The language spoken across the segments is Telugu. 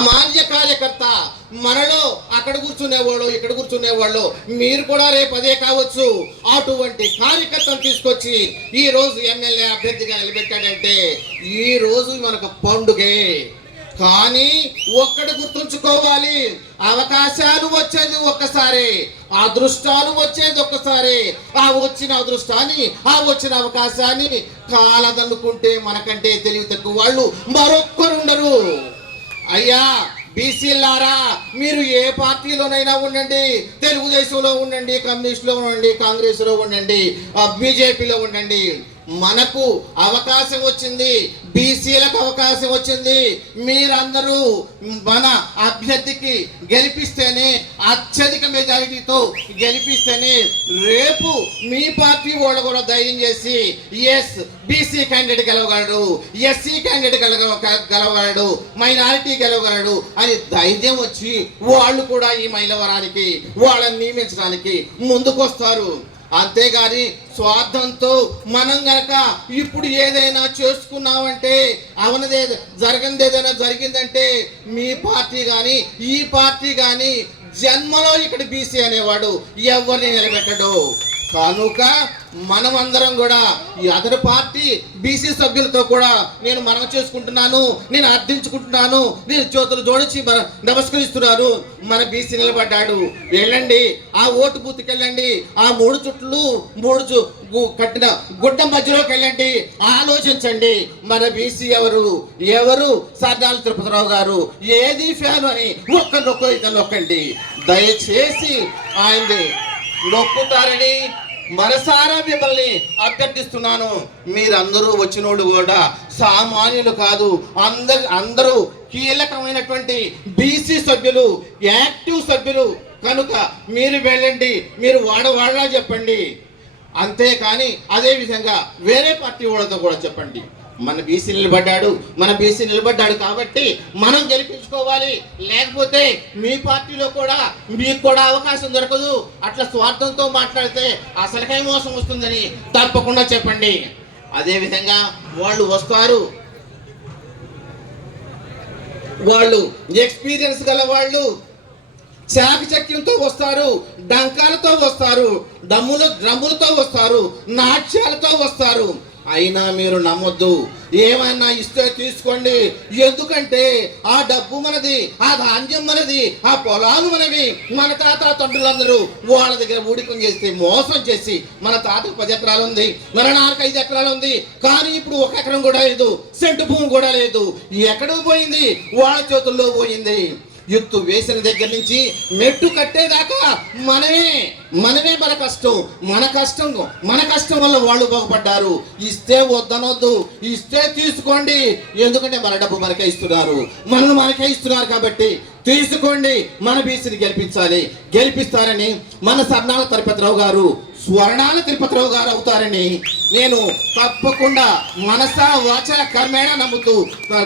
సామాన్య కార్యకర్త మనలో అక్కడ కూర్చునేవాళ్ళు ఇక్కడ కూర్చునేవాళ్ళు మీరు కూడా రేపు అదే కావచ్చు. అటువంటి కార్యకర్తను తీసుకొచ్చి ఈ రోజు ఎమ్మెల్యే అభ్యర్థిగా నిలబెట్టాడంటే ఈ రోజు మనకు పండుగే. కానీ ఒక్కటి గుర్తుంచుకోవాలి, అవకాశాలు వచ్చేది ఒక్కసారి, అదృష్టాలు వచ్చేది ఒక్కసారి. ఆ వచ్చిన అదృష్టాన్ని ఆ వచ్చిన అవకాశాన్ని కాలదనుకుంటే మనకంటే తెలివి తక్కువ వాళ్ళు మరొక్కరు ఉండరు. అయ్యా బీసీలారా, మీరు ఏ పార్టీలోనైనా ఉండండి, తెలుగుదేశంలో ఉండండి, కమ్యూనిస్టులో ఉండండి, కాంగ్రెస్లో ఉండండి, బీజేపీలో ఉండండి, మనకు అవకాశం వచ్చింది, బీసీలకు అవకాశం వచ్చింది. మీరందరూ మన అభ్యర్థికి గెలిపిస్తేనే, అత్యధిక మెజారిటీతో గెలిపిస్తేనే రేపు మీ పార్టీ వాళ్ళు కూడా ధైర్యం చేసి ఎస్ బీసీ క్యాండిడేట్ గెలవగలడు, ఎస్సీ క్యాండిడేట్ గెలవగలడు, మైనారిటీ గెలవగలడు అని ధైర్యం వచ్చి వాళ్ళు కూడా ఈ మైలవరానికి వాళ్ళని నియమించడానికి ముందుకొస్తారు. అంతేగాని స్వార్థంతో మనం గనక ఇప్పుడు ఏదైనా చేసుకున్నామంటే అవనదే జరగంది ఏదైనా జరిగిందంటే మీ పార్టీ కానీ ఈ పార్టీ కానీ జన్మలో ఇక్కడ బీసీ అనేవాడు ఎవరిని నిలబెట్టడు. కనుక మనమందరం కూడా ఈ అదర్ పార్టీ బీసీ సభ్యులతో కూడా నేను మనం చేసుకుంటున్నాను, నేను అర్థించుకుంటున్నాను, నేను చేతులు జోడించి నమస్కరిస్తున్నాను. మన బీసీ నిలబడ్డాడు, వెళ్ళండి ఆ ఓటు బూత్కి వెళ్ళండి, ఆ 3 చుట్లు 3 కట్టిన గుడ్డ మధ్యలోకి వెళ్ళండి, ఆలోచించండి మన బీసీ ఎవరు సర్దాల తిరుపతిరావు గారు ఏది ఫ్యాన్ అని ఒక్క నొక్కండి. దయచేసి ఆయన్ని నొక్కుతారని మనసారా మిమ్మల్ని అభ్యర్థిస్తున్నాను. మీరందరూ వచ్చినోళ్ళు కూడా సామాన్యులు కాదు, అందరూ కీలకమైనటువంటి బీసీ సభ్యులు, యాక్టివ్ సభ్యులు. కనుక మీరు వెళ్ళండి, మీరు వాడవాడలా చెప్పండి. అంతేకాని అదేవిధంగా వేరే పార్టీ వాళ్ళతో కూడా చెప్పండి. మన బీసీ నిలబడ్డాడు కాబట్టి మనం గెలిపించుకోవాలి. లేకపోతే మీ పార్టీలో కూడా మీకు కూడా అవకాశం దొరకదు. అట్లా స్వార్థంతో మాట్లాడితే అసలుకై మోసం వస్తుందని తప్పకుండా చెప్పండి. అదేవిధంగా వాళ్ళు వస్తారు, వాళ్ళు ఎక్స్పీరియన్స్ గల వాళ్ళు, చాకచక్యంతో వస్తారు, డంకాలతో వస్తారు, డ్రమ్ములతో వస్తారు, నాట్యాలతో వస్తారు. అయినా మీరు నమ్మొద్దు. ఏమైనా ఇస్తే తీసుకోండి, ఎందుకంటే ఆ డబ్బు మనది, ఆ ధాన్యం మనది, ఆ పొలాలు మనవి. మన తాత తండ్రులందరూ వాళ్ళ దగ్గర ఊడికం చేసి మోసం చేసి మన తాతకు 10 ఎకరాలు ఉంది, మన నాన్నకు 5 ఎకరాలు ఉంది, కానీ ఇప్పుడు 1 ఎకరం కూడా లేదు, సెంటు భూమి కూడా లేదు. ఎక్కడికి పోయింది? వాళ్ళ చేతుల్లో పోయింది. ఎత్తు వేసిన దగ్గర నుంచి మెట్టు కట్టేదాకా మనమే మన కష్టం వల్ల వాళ్ళు బాగుపడ్డారు. ఇస్తే వద్దనొద్దు, ఇస్తే తీసుకోండి. ఎందుకంటే మన డబ్బు మనకే ఇస్తున్నారు కాబట్టి తీసుకోండి. మన బీసీని గెలిపిస్తారని మన సర్నాల తిరుపతిరావు గారు స్వర్ణాల తిరుపతిరావు గారు అవుతారని నేను తప్పకుండా మనసా వాచ కర్మేణ నమ్ముతూ,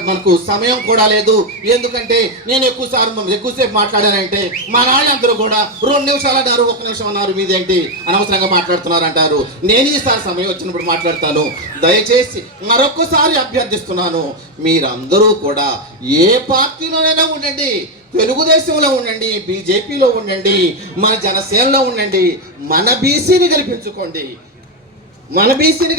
మనకు సమయం కూడా లేదు. ఎందుకంటే నేను ఎక్కువసేపు మాట్లాడానంటే మా నాళ్ళందరూ కూడా 2 నిమిషాలు అన్నారు, 1 నిమిషం అన్నారు, మీదేంటి అనవసరంగా మాట్లాడుతున్నారు అంటారు. నేను ఈసారి సమయం వచ్చినప్పుడు మాట్లాడతాను. దయచేసి మరొకసారి అభ్యర్థిస్తున్నాను, మీరందరూ కూడా ఏ పార్టీలోనైనా ఉండండి, తెలుగుదేశంలో ఉండండి, బీజేపీలో ఉండండి, మన జనసేనలో ఉండండి, మన బీసీని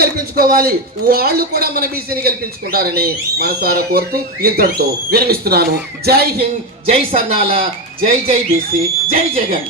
గెలిపించుకోవాలి. వాళ్ళు కూడా మన బీసీని గెలిపించుకుంటారని మనసారా కోరుతూ ఇంతటితో విరమిస్తున్నాను. జై హింద్, జై సర్నాల, జై బీసీ, జై జగన్.